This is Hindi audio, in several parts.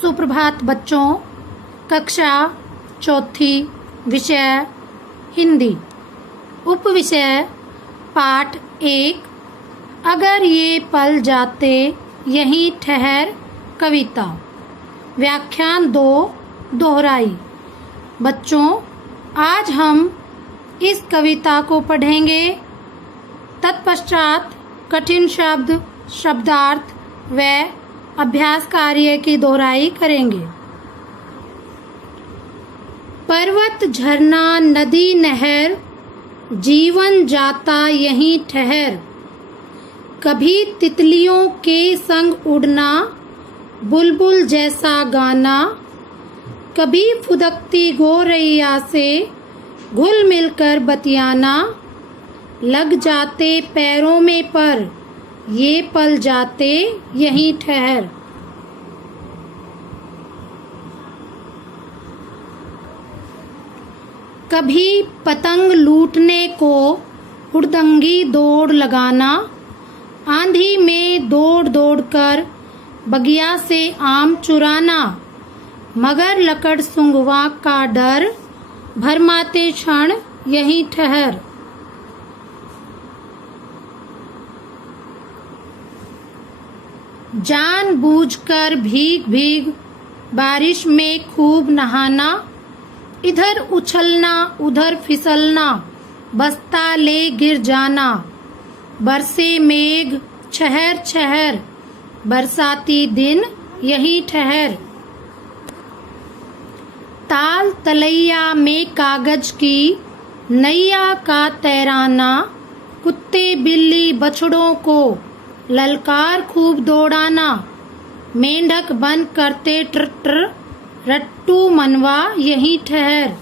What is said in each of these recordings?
सुप्रभात बच्चों। कक्षा चौथी, विषय हिंदी, उपविषय पाठ 1। अगर ये पल जाते यहीं ठहर कविता। व्याख्यान 2 दोहराई। बच्चों, आज हम इस कविता को पढ़ेंगे। तत्पश्चात कठिन शब्द, शब्दार्थ व अभ्यास कार्य की दोहराई करेंगे। पर्वत, झरना, नदी, नहर, जीवन जाता यहीं ठहर। कभी तितलियों के संग उड़ना, बुलबुल जैसा गाना। कभी फुदकती गौरैया से घुल मिलकर बतियाना। लग जाते पैरों में पर, ये पल जाते यहीं ठहर। कभी पतंग लूटने को हुड़दंगी दौड़ लगाना। आंधी में दौड़ दौड़ कर बगिया से आम चुराना। मगर लकड़ सुंगवा का डर, भरमाते क्षण यहीं ठहर। जानबूझकर भीग भीग बारिश में खूब नहाना। इधर उछलना उधर फिसलना, बस्ता ले गिर जाना। बरसे मेघ छहर छहर, बरसाती दिन यहीं ठहर। ताल तलैया में कागज की नैया का तैराना। कुत्ते बिल्ली बछड़ों को ललकार खूब दौड़ाना। मेंढक बन करते ट्र ट्र, रट्टू मनवा यहीं ठहर।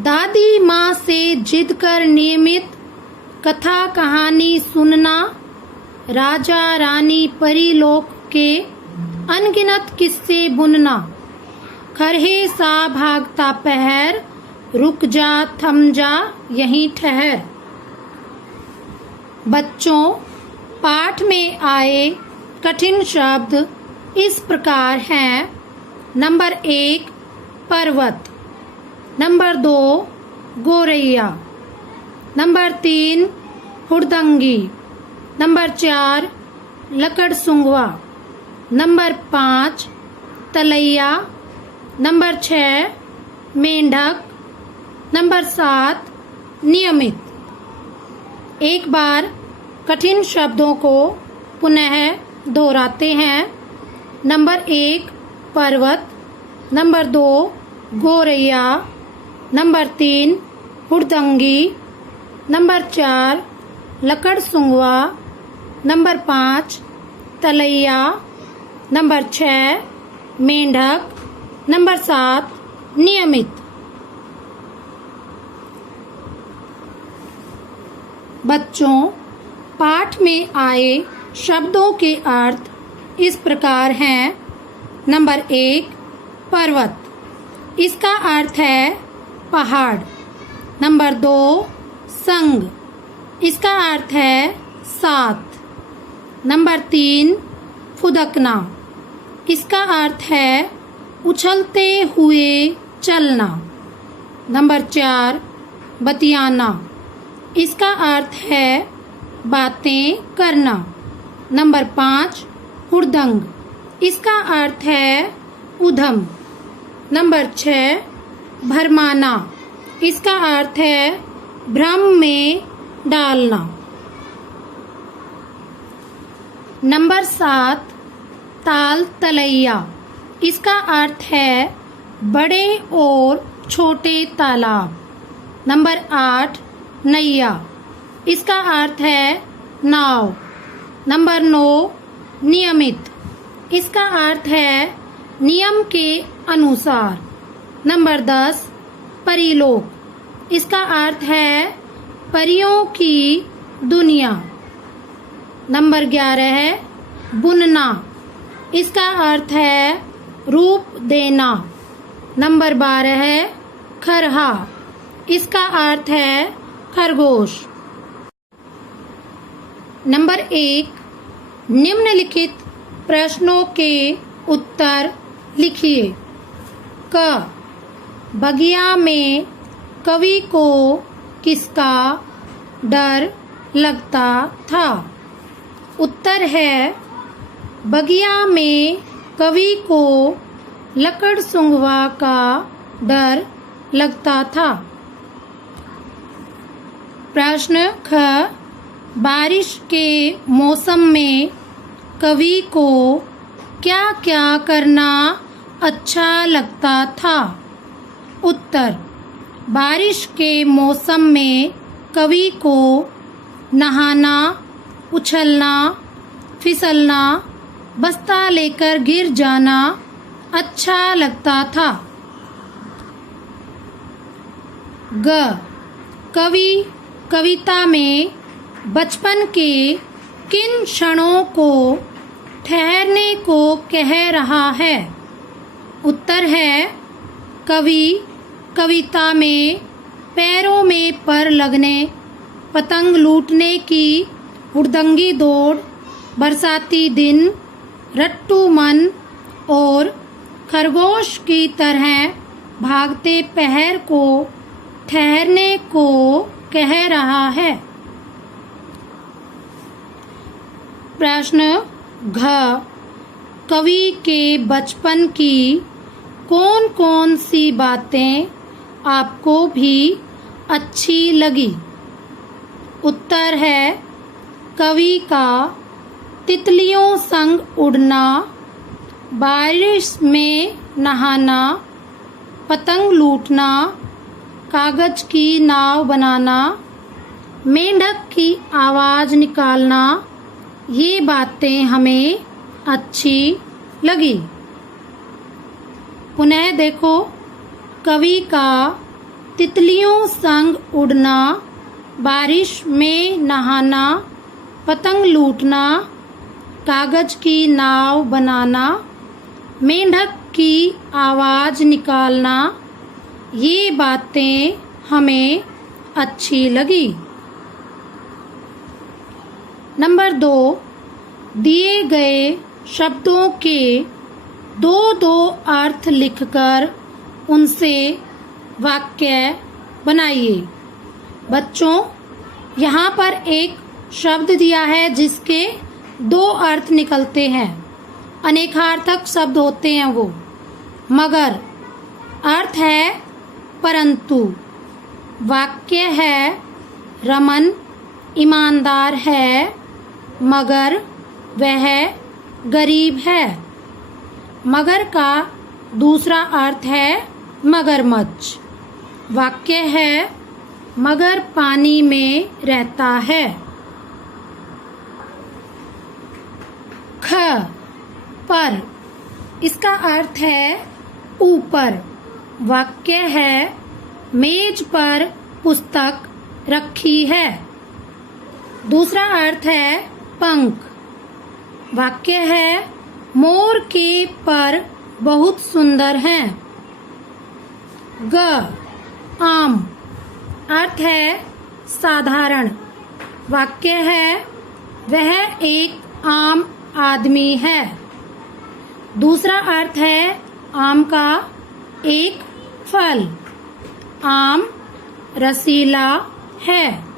दादी माँ से जिद कर नियमित कथा कहानी सुनना। राजा रानी परीलोक के अनगिनत किस्से बुनना। खरहे सा भागता पहर, रुक जा थम जा यहीं ठहर। बच्चों, पाठ में आए कठिन शब्द इस प्रकार हैं। नंबर 1 पर्वत, नंबर 2 गौरैया, नंबर 3 हुड़दंगी, नंबर 4 लकड़ सुंगवा, नंबर 5 तलैया, नंबर 6 मेंढक, नंबर 7 नियमित। एक बार कठिन शब्दों को पुनः दोहराते हैं। नंबर 1 पर्वत, नंबर 2 गौरैया, नंबर 3 हुड़दंगी, नंबर 4 लकड़ सुंगवा, नंबर 5 तलैया, नंबर 6 मेंढक, नंबर 7 नियमित। बच्चों, पाठ में आए शब्दों के अर्थ इस प्रकार हैं। नंबर 1 पर्वत, इसका अर्थ है पहाड़। नंबर 2 संग, इसका अर्थ है साथ। नंबर 3 फुदकना, इसका अर्थ है उछलते हुए चलना। नंबर 4 बतियाना, इसका अर्थ है बातें करना। नंबर 5 हुड़दंग, इसका अर्थ है उधम। नंबर 6 भरमाना, इसका अर्थ है भ्रम में डालना। नंबर 7 ताल तलैया, इसका अर्थ है बड़े और छोटे तालाब। नंबर 8 नैया, इसका अर्थ है नाव। नंबर 9 नियमित, इसका अर्थ है नियम के अनुसार। नंबर 10 परीलोक, इसका अर्थ है परियों की दुनिया। नंबर 11 है बुनना, इसका अर्थ है रूप देना। नंबर 12 है खरहा, इसका अर्थ है खरगोश। नंबर 1 निम्नलिखित प्रश्नों के उत्तर लिखिए। क, बगिया में कवि को किसका डर लगता था? उत्तर है बगिया में कवि को लकड़सुंगवा का डर लगता था। प्रश्न ख, बारिश के मौसम में कवि को क्या क्या करना अच्छा लगता था? उत्तर, बारिश के मौसम में कवि को नहाना, उछलना, फिसलना, बस्ता लेकर गिर जाना अच्छा लगता था। ग, कवि कविता में बचपन के किन क्षणों को ठहरने को कह रहा है? उत्तर है कवि कविता में पैरों में पर लगने, पतंग लूटने की हुड़दंगी दौड़, बरसाती दिन, रट्टू मन और खरगोश की तरह भागते पहर को ठहरने को कह रहा है। प्रश्न घ, कवि के बचपन की कौन कौन सी बातें आपको भी अच्छी लगी? उत्तर है कवि का तितलियों संग उड़ना, बारिश में नहाना, पतंग लूटना, कागज की नाव बनाना, मेंढक की आवाज निकालना, ये बातें हमें अच्छी लगी। पुनः देखो, कवि का तितलियों संग उड़ना, बारिश में नहाना, पतंग लूटना, कागज की नाव बनाना, मेंढक की आवाज निकालना, ये बातें हमें अच्छी लगी। नंबर 2, दिए गए शब्दों के दो दो अर्थ लिखकर उनसे वाक्य बनाइए। बच्चों, यहाँ पर एक शब्द दिया है जिसके 2 अर्थ निकलते हैं। अनेकार्थक शब्द होते हैं वो। मगर अर्थ है परंतु। वाक्य है रमन ईमानदार है मगर वह गरीब है। मगर का दूसरा अर्थ है मगरमच्छ। वाक्य है मगर पानी में रहता है। ख, पर, इसका अर्थ है ऊपर। वाक्य है मेज पर पुस्तक रखी है। दूसरा अर्थ है पंख। वाक्य है मोर के पर बहुत सुंदर हैं। ग, आम, अर्थ है साधारण। वाक्य है वह एक आम आदमी है। दूसरा अर्थ है आम का एक फल। आम रसीला है।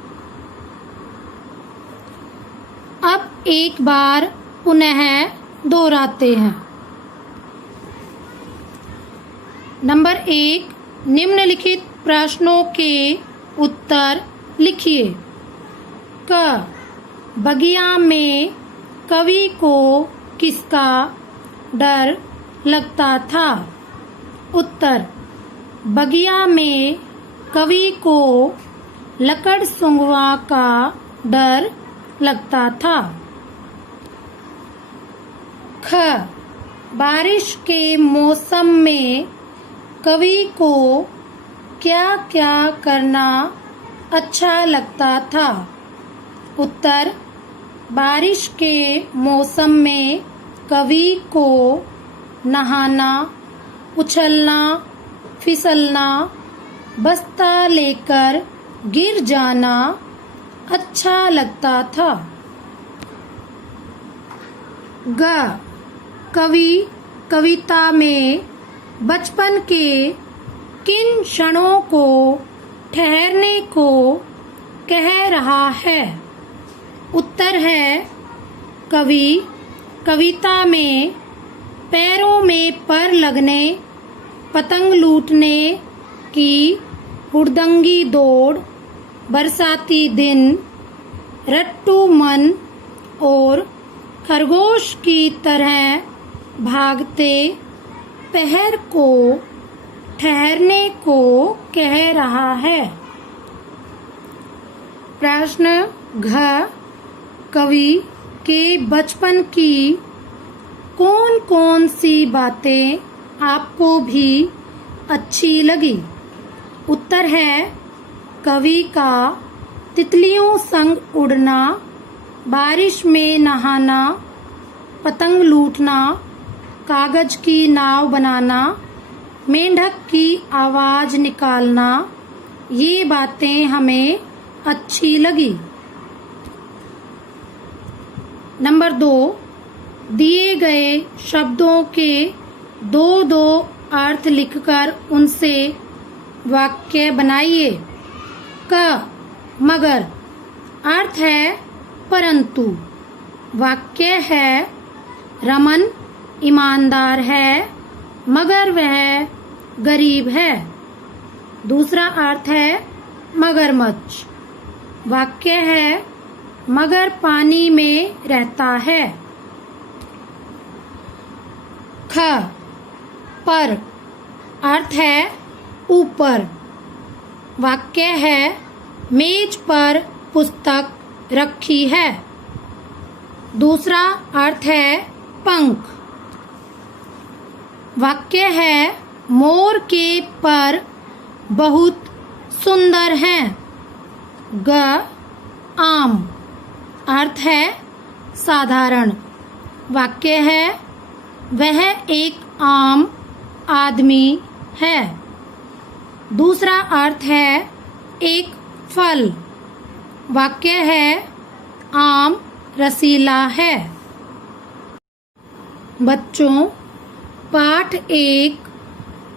अब एक बार पुनः दोहराते हैं। नंबर 1, निम्नलिखित प्रश्नों के उत्तर लिखिए। क, बगिया में कवि को किसका डर लगता था? उत्तर, बगिया में कवि को लकड़सुंगवा का डर लगता था। ख, बारिश के मौसम में कवि को क्या क्या करना अच्छा लगता था? उत्तर, बारिश के मौसम में कवि को नहाना, उछलना, फिसलना, बस्ता लेकर गिर जाना अच्छा लगता था। ग, कवि कविता में बचपन के किन क्षणों को ठहरने को कह रहा है? उत्तर है कवि कविता में पैरों में पर लगने, पतंग लूटने की हुड़दंगी दौड़, बरसाती दिन, रट्टू मन और खरगोश की तरह भागते पहर को ठहरने को कह रहा है। प्रश्न घ कवि के बचपन की कौन कौन सी बातें आपको भी अच्छी लगी? उत्तर है कवि का तितलियों संग उड़ना, बारिश में नहाना, पतंग लूटना, कागज की नाव बनाना, मेंढक की आवाज निकालना, ये बातें हमें अच्छी लगी। नंबर 2, दिए गए शब्दों के दो अर्थ लिखकर उनसे वाक्य बनाइए। क मगर अर्थ है परंतु। वाक्य है रमन ईमानदार है मगर वह गरीब है। दूसरा अर्थ है मगरमच्छ। वाक्य है मगर पानी में रहता है। ख पर अर्थ है ऊपर। वाक्य है मेज पर पुस्तक रखी है। दूसरा अर्थ है पंख। वाक्य है मोर के पर बहुत सुंदर हैं। ग आम अर्थ है साधारण। वाक्य है वह एक आम आदमी है। दूसरा अर्थ है एक फल। वाक्य है आम रसीला है। बच्चों, पाठ 1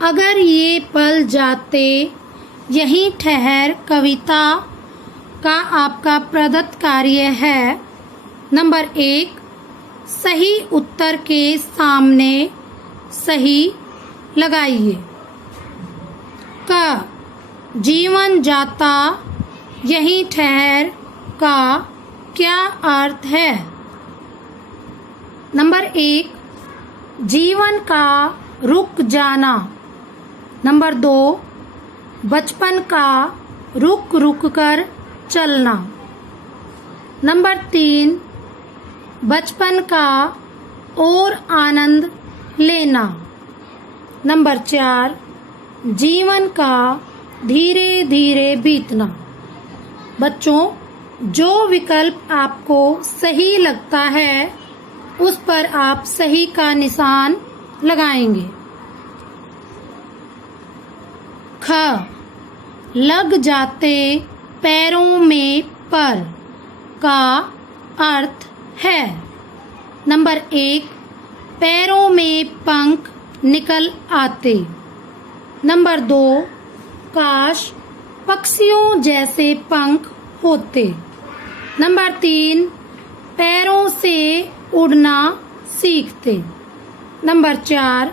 अगर ये पल जाते यहीं ठहर कविता का आपका प्रदत्त कार्य है। नंबर 1, सही उत्तर के सामने सही लगाइए। क जीवन जाता यहीं ठहर का क्या अर्थ है? नंबर 1, जीवन का रुक जाना। नंबर 2, बचपन का रुक रुक कर चलना। नंबर 3, बचपन का और आनंद लेना। नंबर 4, जीवन का धीरे धीरे बीतना। बच्चों, जो विकल्प आपको सही लगता है उस पर आप सही का निशान लगाएंगे। ख लग जाते पैरों में पर का अर्थ है। नंबर 1, पैरों में पंख निकल आते। नंबर 2, काश पक्षियों जैसे पंख होते। नंबर 3, पैरों से उड़ना सीखते। नंबर 4,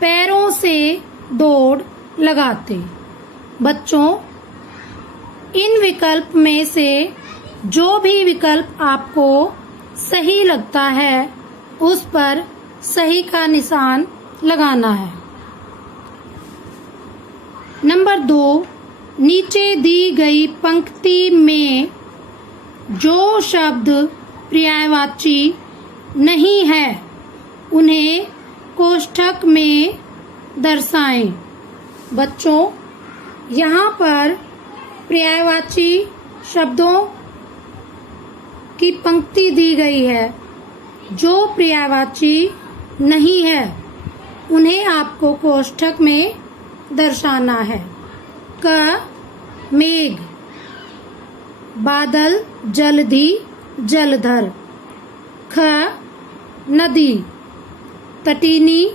पैरों से दौड़ लगाते। बच्चों, इन विकल्प में से जो भी विकल्प आपको सही लगता है उस पर सही का निशान लगाना है। नंबर 2, नीचे दी गई पंक्ति में जो शब्द पर्यायवाची नहीं है उन्हें कोष्ठक में दर्शाएं। बच्चों, यहाँ पर पर्यायवाची शब्दों की पंक्ति दी गई है। जो पर्यायवाची नहीं है उन्हें आपको कोष्ठक में दर्शाना है। क मेघ, बादल जलधि जलधर। ख नदी, तटीनी,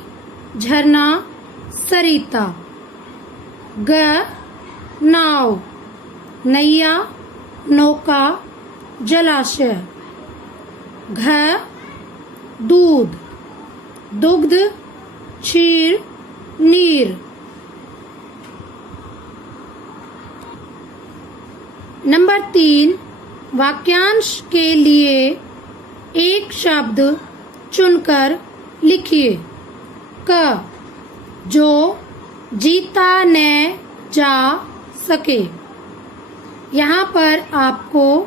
झरना, सरिता। ग नाव, नैया, नौका, जलाशय। घ दूध, दुग्ध, क्षीर, नीर। नंबर 3, वाक्यांश के लिए एक शब्द चुनकर लिखिए। क जो जीता न जा सके। यहाँ पर आपको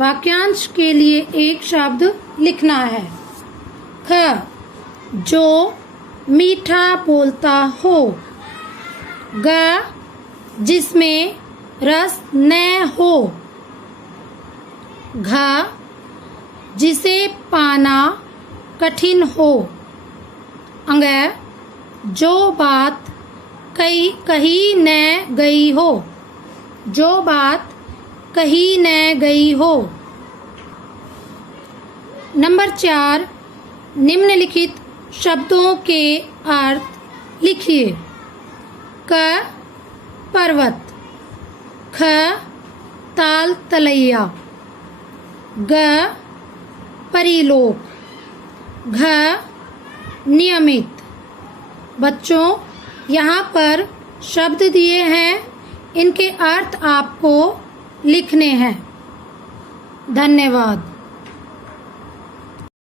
वाक्यांश के लिए एक शब्द लिखना है। ख जो मीठा बोलता हो। ग जिसमें रस न हो। घ जिसे पाना कठिन हो। अंग जो बात कही न गई हो। जो बात कही न गई हो। नंबर 4, निम्नलिखित शब्दों के अर्थ लिखिए। क पर्वत। ख ताल तलैया। ग परिलोक। घ नियमित। बच्चों, यहाँ पर शब्द दिए हैं, इनके अर्थ आपको लिखने हैं। धन्यवाद।